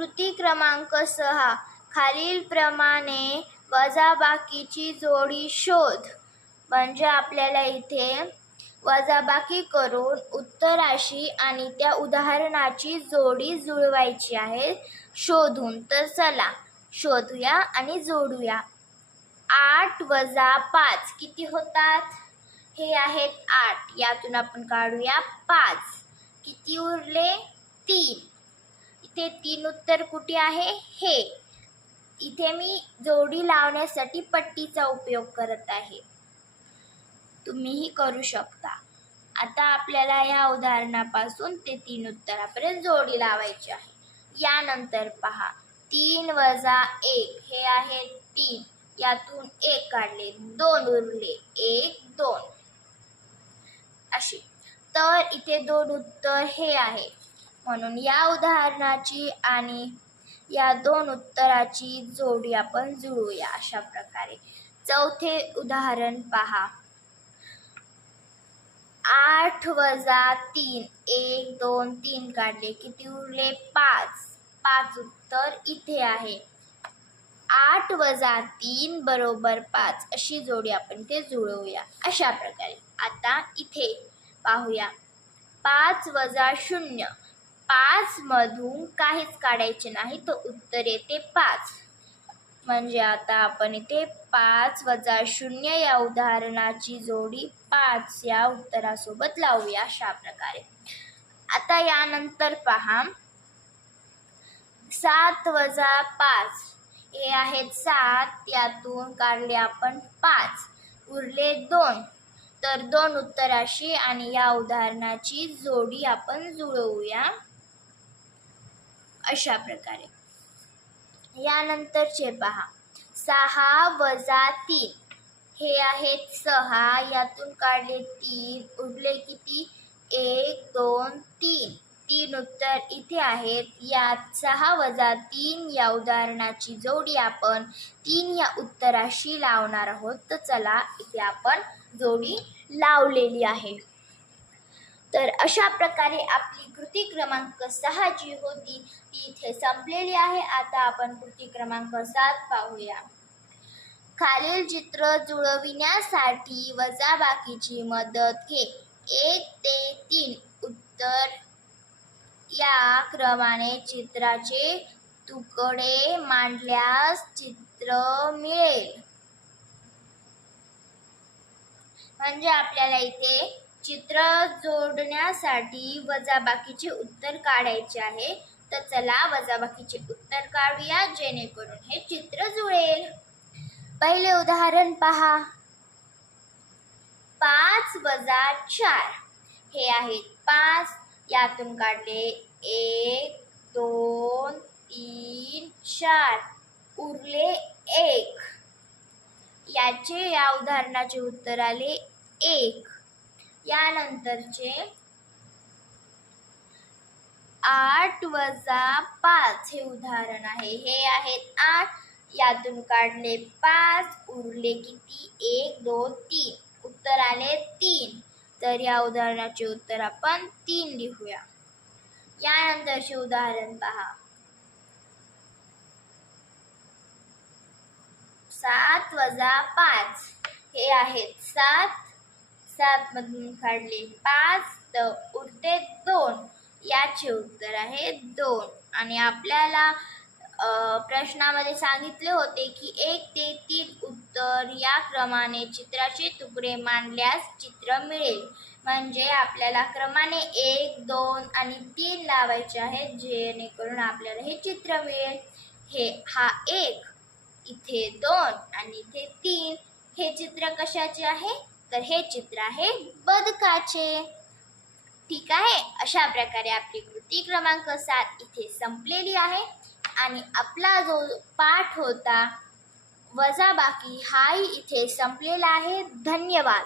कृती क्रमांक 6 खालीलप्रमाणे वजाबाकीची जोडी शोध. म्हणजे आपल्याला इथे वजाबाकी करून उत्तराशी आणि त्या उदाहरणाची जोडी जुळवायची आहे शोधून. तर चला शोधूया आणि जोडूया. 8 वजा 5 किती होतात? हे आहेत 8. यातून आपण काढूया 5. किती उरले? 3. इथे 3 उत्तर कुठे आहे? हे. इथे मी जोडी लावण्यासाठी पट्टीचा उपयोग करत आहे. तुम्हीही करू शकता. आता आपल्याला या उदाहरणापासून ते 3 उत्तरापर्यंत जोडी लावायची आहे. यानंतर पहा 3 वजा 1 हे आहे 3. यातून 1 काढले, 2 उरले, 1 2 अशी. तर इथे 2 उत्तर हे आहे. म्हणून या उदाहरणाची आणि या 2 उत्तराची जोडी आपण जुळवूया अशा प्रकारे. चौथे उदाहरण पहा. 8 वजा 3 1 2 3 काढले, किती उरले? 5. 5 उत्तर इथे आहे. 8 वजा 3 बरोबर 5 अशी जोडी आपण इथे जुळवूया अशा प्रकारे. आता इथे पाहूया 5 वजा 0. 5 मधून काहीच काढायचे नाही, तर उत्तर येते 5. म्हणजे आता आपण इथे 5 वजा 0 या उदाहरणाची जोडी 5 या उत्तरासोबत लावूया अशा प्रकारे. आता यानंतर पहा 7 वजा 5 हे आहेत 7. यातून काढले आपण 5, उरले 2. तर 2 उत्तराशी आणि या उदाहरणाची जोडी आपण जुळवूया अशा प्रकारे. यानंतरचे पहा 6 वजा 3 हे आहेत 6. यातून काढले 3, उरले किती? 1 2 3. 3 उत्तर इथे आहेत. यात 6 वजा 3 या उदाहरणाची जोडी आपण 3 या उत्तराशी लावणार आहोत. तर चला इथे आपण जोडी लावलेली आहे. तर अशा प्रकारे आपली कृती क्रमांक 6 जी होती ती इथे संपलेली आहे. आता आपण कृती क्रमांक 7 पाहूया. खालील चित्र जुळविण्यासाठी वजाबाकीची मदत घे. 1 ते 3 उत्तर या क्रमाने चित्राचे तुकडे मांडल्यास चित्र मिळेल. म्हणजे आपल्याला इथे चित्र जोडण्यासाठी वजाबाकीचे उत्तर काढायचे आहे. तर चला वजाबाकीचे उत्तर काढूया जेणेकरून हे चित्र जुळेल. पहिले उदाहरण पहा. 5 वजा 4 हे आहेत 5. यातून काढले 1 2 3 4, उरले 1. याचे या उदाहरणाचे उत्तर आले 1. यानंतरचे 8 वजा 5 हे उदाहरण आहे. हे आहेत 8. यातून काढले 5, उरले किती? 1 2 3. उत्तर आले 3. तर या उदाहरणाचे उत्तर आपण 3 लिहूया. यानंतरचे उदाहरण पहा. 7 वजा 5 हे आहेत 7. 7 मधून काढले 5, तर उरते 2. याचे उत्तर आहे 2. आणि आपल्याला प्रश्नामध्ये सांगितले होते की 1 ते 3 उत्तर या क्रमाने चित्राचे तुकडे मांडल्यास चित्र मिळेल. म्हणजे आपल्याला क्रमाने 1 2 आणि 3 लावायचे आहेत जेणेकरून आपल्याला हे चित्र मिळेल. हा 1, इथे 2 आणि इथे 3. हे चित्र कशाचे आहे? तर हे चित्र आहे बदकाचे. ठीक आहे. अशा प्रकारे आपली कृती क्रमांक 7 इथे संपलेली आहे. आणि आपला जो पाठ होता वजाबाकी हाही इथे संपलेला आहे. धन्यवाद.